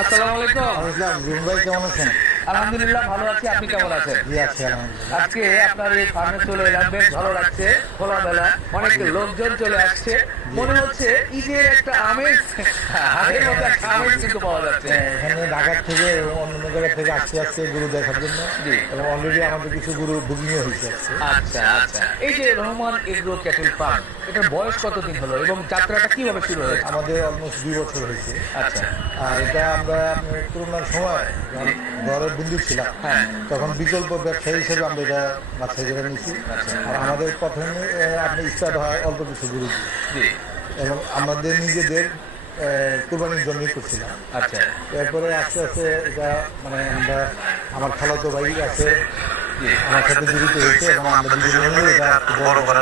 আসসালামু আলাইকুম। ভাই কেমন আছেন? আলহামদুলিল্লাহ ভালো আছি, আপনি কেমন আছেন? জি আছি আলহামদুলিল্লাহ। আজকে আপনার এই ফার্মে চলে এলাম, বেশ ভালো লাগছে। খোলামেলা অনেক লোকজন চলে আসছে, মনে হচ্ছে ঈদের একটা আমেজ, হাটের মধ্যে একটা আমেজ কিন্তু পাওয়া যাচ্ছে। এখানে ঢাকা থেকে এবং অন্য জায়গা থেকে আসছে গরু দেখার জন্য। জি। এবং অলরেডি আমাদের কিছু গরু বুকিংও হয়েছে আজকে। আচ্ছা আচ্ছা, এই যে রহমান এগ্রো ক্যাটেল ফার্ম, এটার বয়স কতদিন হলো এবং যাত্রাটা কিভাবে শুরু হয়েছে? আমাদের অলমোস্ট 2 বছর হয়েছে। আচ্ছা। আর এটা আমরা করোনার সময় যখন ঘরে বন্দি ছিলাম, হ্যাঁ। তখন বিকল্প ব্যবসা হিসেবে আমরা এটা বাছাই করে নিয়েছি। আর আমাদের প্রথমে আপনি স্টার্ট হয় অল্প কিছু গরু দিয়ে। জি। এবং আমাদের নিজেদের কোরবানির জন্যই করছিলাম। আচ্ছা। এরপরে আস্তে আস্তে এটা মানে আমরা আমার খালাতো ভাই আছে জি। আমার সাথে জড়িত হয়েছে এবং আমরা দুজনে মিলে এটা বড় করার